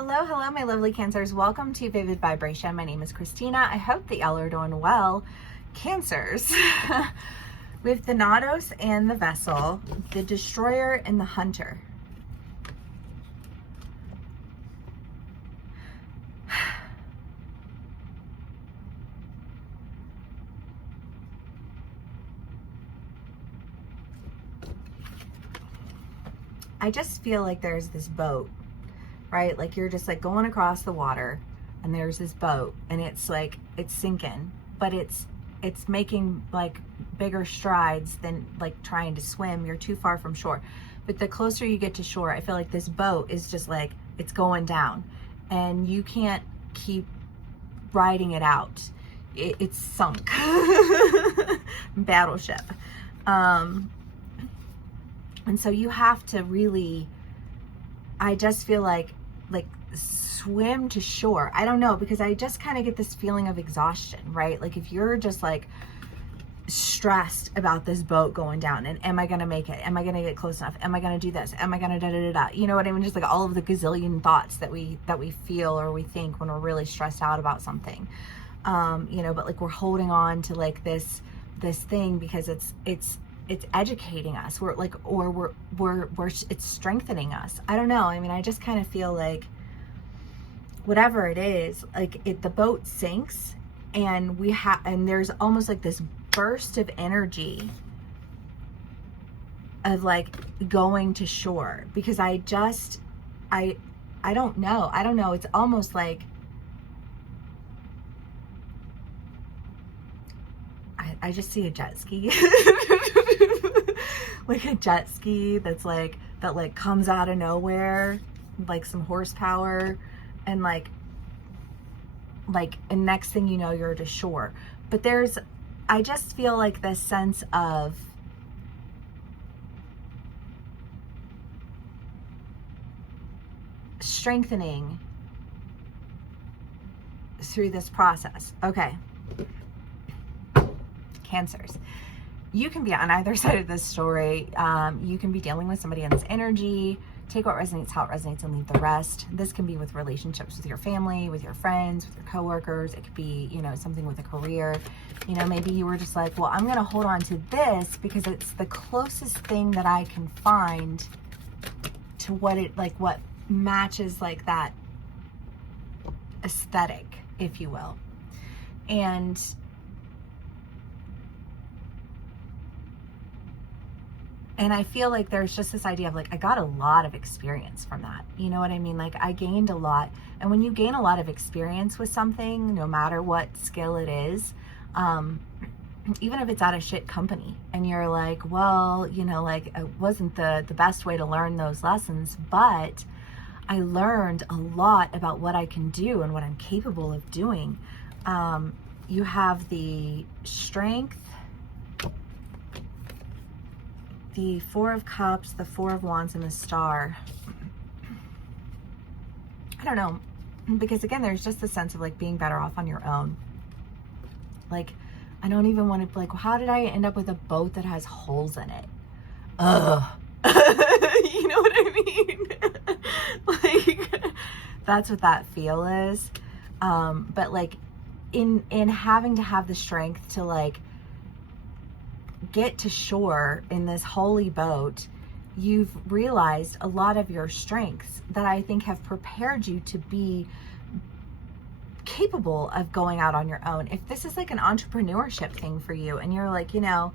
Hello, my lovely Cancers. Welcome to Vivid Vibration. My name is Christina. I hope that y'all are doing well. Cancers. With the Nados and the Vessel, the Destroyer and the Hunter. I just feel like there's this boat, right? Like you're just like going across the water and there's this boat and it's like, it's sinking, but it's making like bigger strides than like trying to swim. You're too far from shore. But the closer you get to shore, I feel like this boat is just like, it's going down and you can't keep riding it out. It's sunk. Battleship. And so you have to really, I just feel like swim to shore. I don't know, because I just kind of get this feeling of exhaustion, right? Like if you're just like stressed about this boat going down and am I going to make it? Am I going to get close enough? Am I going to do this? Am I going to da-da-da-da? You know what I mean? Just like all of the gazillion thoughts that we feel or we think when we're really stressed out about something. You know, but like we're holding on to like this thing because it's educating us. We're like, or it's strengthening us. I don't know. I mean, I just kind of feel like whatever it is, like the boat sinks and and there's almost like this burst of energy of like going to shore, because I don't know. It's almost like, I just see a jet ski. Like a jet ski that comes out of nowhere, like some horsepower, and and next thing you know, you're to shore. But I just feel like this sense of strengthening through this process. Okay. Cancers. You can be on either side of this story. You can be dealing with somebody in this energy. Take what resonates, how it resonates, and leave the rest. This can be with relationships with your family, with your friends, with your coworkers. It could be, you know, something with a career. You know, maybe you were just like, well, I'm going to hold on to this because it's the closest thing that I can find to what matches like that aesthetic, if you will. And I feel like there's just this idea of like, I got a lot of experience from that. You know what I mean? Like I gained a lot. And when you gain a lot of experience with something, no matter what skill it is, even if it's at a shit company and you're like, well, you know, like it wasn't the best way to learn those lessons, but I learned a lot about what I can do and what I'm capable of doing. You have the strength, the Four of Cups, the Four of Wands, and the Star. I don't know, because again, there's just a sense of like being better off on your own. Like, I don't even want to, like, how did I end up with a boat that has holes in it? Ugh. You know what I mean? Like, that's what that feel is. But like, in having to have the strength to like get to shore in this holy boat, you've realized a lot of your strengths that I think have prepared you to be capable of going out on your own. If this is like an entrepreneurship thing for you and you're like, you know,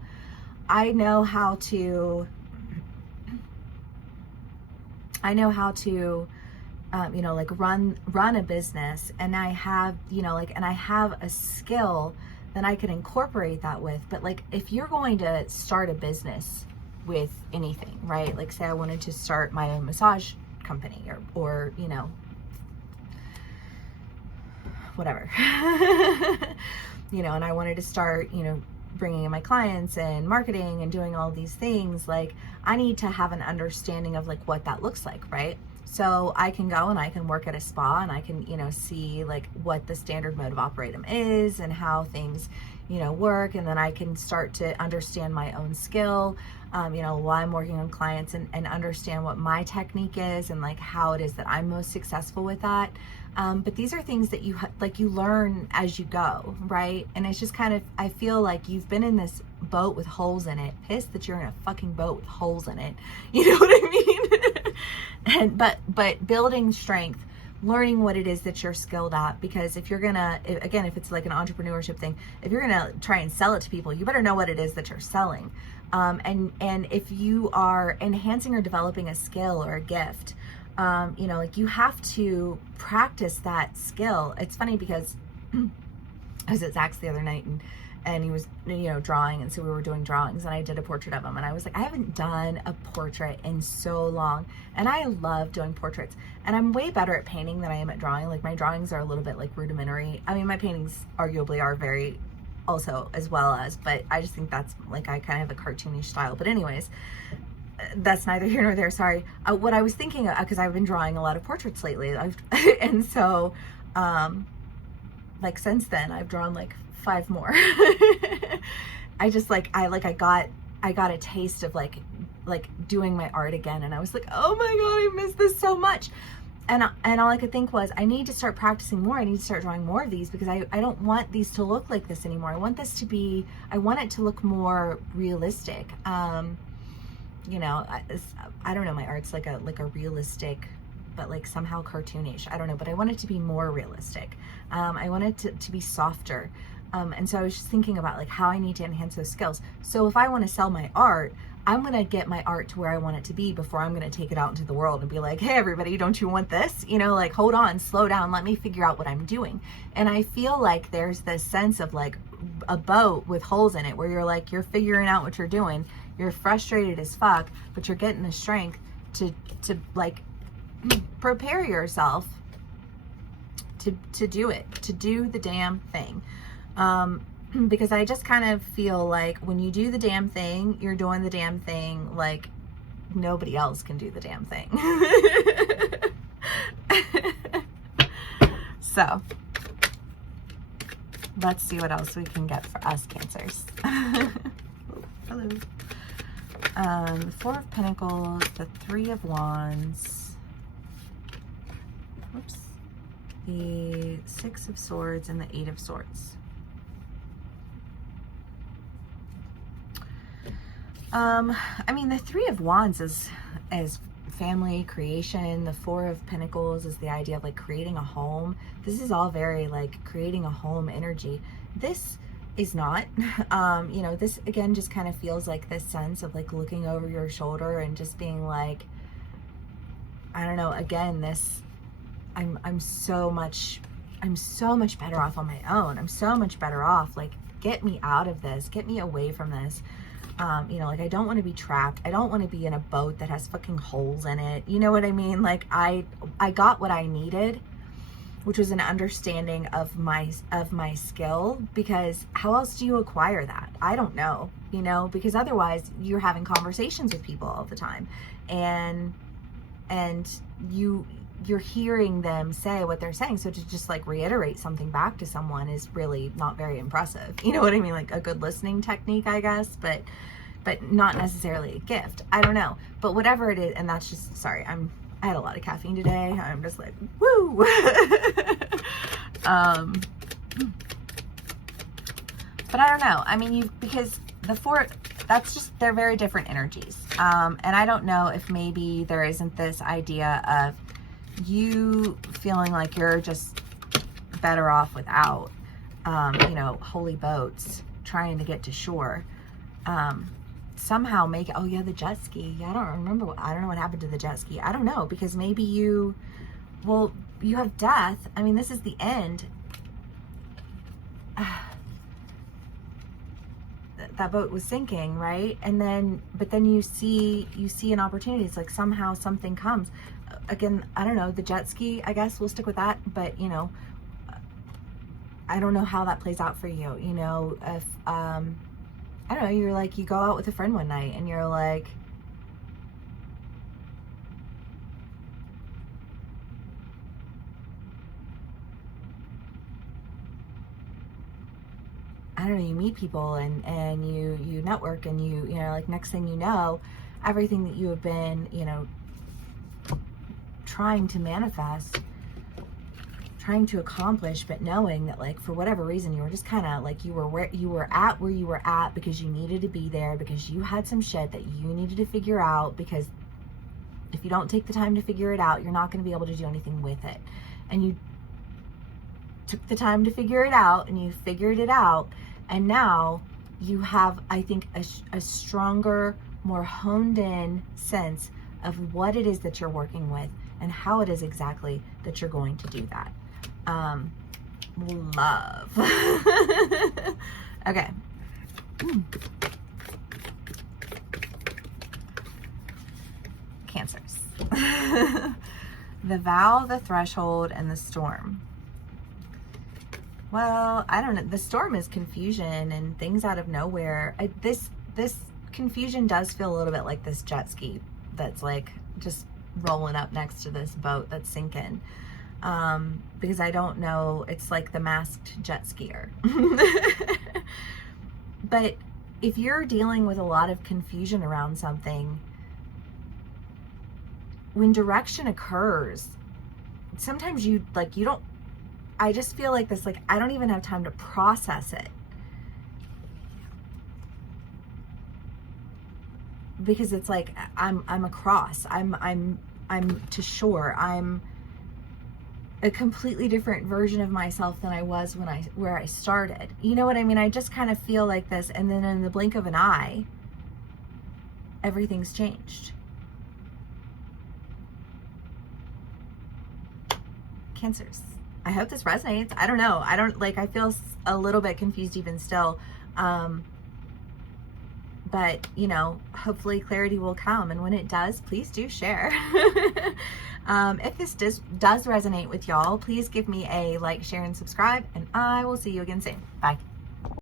I know how to you know, like run a business, and I have, you know, like, and I have a skill, then I can incorporate that with. But like, if you're going to start a business with anything, right? Like say I wanted to start my own massage company or, you know, whatever, you know, and I wanted to start, you know, bringing in my clients and marketing and doing all these things, like I need to have an understanding of like what that looks like, right? So I can go and I can work at a spa and I can, you know, see like what the standard mode of operatum is and how things, you know, work. And then I can start to understand my own skill, you know, while I'm working on clients, and understand what my technique is and like how it is that I'm most successful with that. But these are things that you you learn as you go, right? And it's just kind of, I feel like you've been in this boat with holes in it, pissed that you're in a fucking boat with holes in it. You know what I mean? And but building strength, learning what it is that you're skilled at, because if you're gonna, again, if it's like an entrepreneurship thing, if you're gonna try and sell it to people, you better know what it is that you're selling. And if you are enhancing or developing a skill or a gift, you know, like you have to practice that skill. It's funny because I was at Zach's the other night and he was, you know, drawing, and so we were doing drawings and I did a portrait of him, and I was like, I haven't done a portrait in so long, and I love doing portraits, and I'm way better at painting than I am at drawing. Like my drawings are a little bit like rudimentary. I mean, my paintings arguably are very also as well as, but I just think that's like, I kind of have a cartoonish style. But anyways, that's neither here nor there, sorry. What I was thinking, because I've been drawing a lot of portraits lately, and so like since then I've drawn like 5 more. I just I got a taste of like doing my art again, and I was like, oh my god, I miss this so much. And all I could think was, I need to start practicing more. I need to start drawing more of these, because I don't want these to look like this anymore. I want it to look more realistic. You know, I don't know, my art's like a realistic, but like somehow cartoonish. I don't know, but I want it to be more realistic. I want it to be softer. And so I was just thinking about like how I need to enhance those skills. So if I want to sell my art, I'm going to get my art to where I want it to be before I'm going to take it out into the world and be like, hey, everybody, don't you want this? You know, like, hold on, slow down. Let me figure out what I'm doing. And I feel like there's this sense of like a boat with holes in it, where you're like, you're figuring out what you're doing. You're frustrated as fuck, but you're getting the strength to like prepare yourself to do it, to do the damn thing. Because I just kind of feel like when you do the damn thing, you're doing the damn thing like nobody else can do the damn thing. So let's see what else we can get for us Cancers. Hello. The 4 of Pentacles, the 3 of Wands, whoops, the 6 of Swords, and the 8 of Swords. I mean, the 3 of Wands is family, creation. The 4 of Pentacles is the idea of like creating a home. This is all very like creating a home energy. This is not, you know, this again just kind of feels like this sense of like looking over your shoulder and just being like, I don't know, again, this, I'm so much better off on my own. I'm so much better off. Like, get me out of this, get me away from this. You know, like I don't want to be trapped. I don't want to be in a boat that has fucking holes in it. You know what I mean? Like I got what I needed, which was an understanding of my skill, because how else do you acquire that? I don't know, you know, because otherwise you're having conversations with people all the time, and you're hearing them say what they're saying. So to just like reiterate something back to someone is really not very impressive. You know what I mean? Like a good listening technique, I guess, but not necessarily a gift. I don't know, but whatever it is. And that's just, sorry, I had a lot of caffeine today. I'm just like, woo. But I don't know. I mean, because the 4, that's just, they're very different energies. And I don't know if maybe there isn't this idea of you feeling like you're just better off without, you know, holy boats trying to get to shore. Somehow make it, oh yeah, the jet ski. I don't know what happened to the jet ski. I don't know, because maybe you have death. I mean, this is the end. That boat was sinking, right? But then you see an opportunity. It's like somehow something comes. Again, I don't know, the jet ski, I guess we'll stick with that. But, you know, I don't know how that plays out for you. You know, if, I don't know, you're like, you go out with a friend one night and you're like, I don't know, you meet people and you network, and you know, like next thing you know, everything that you have been, you know, trying to manifest, trying to accomplish, but knowing that, like, for whatever reason, you were just kind of like, you were where you were at because you needed to be there, because you had some shit that you needed to figure out, because if you don't take the time to figure it out, you're not going to be able to do anything with it. And you took the time to figure it out, and you figured it out, and now you have, I think, a stronger, more honed in sense of what it is that you're working with and how it is exactly that you're going to do that. Love. Okay. Cancers. The vow, the threshold, and the storm. Well, I don't know. The storm is confusion and things out of nowhere. This confusion does feel a little bit like this jet ski that's like just rolling up next to this boat that's sinking. Because I don't know, it's like the masked jet skier. But if you're dealing with a lot of confusion around something, when direction occurs, sometimes you don't, I just feel like this, like, I don't even have time to process it. Because it's like, I'm across, I'm to shore, I'm a completely different version of myself than I was where I started. You know what I mean? I just kind of feel like this, and then in the blink of an eye, everything's changed. Cancers. I hope this resonates. I don't know. I feel a little bit confused even still. But, you know, hopefully clarity will come. And when it does, please do share. If this does resonate with y'all, please give me a like, share, and subscribe. And I will see you again soon. Bye.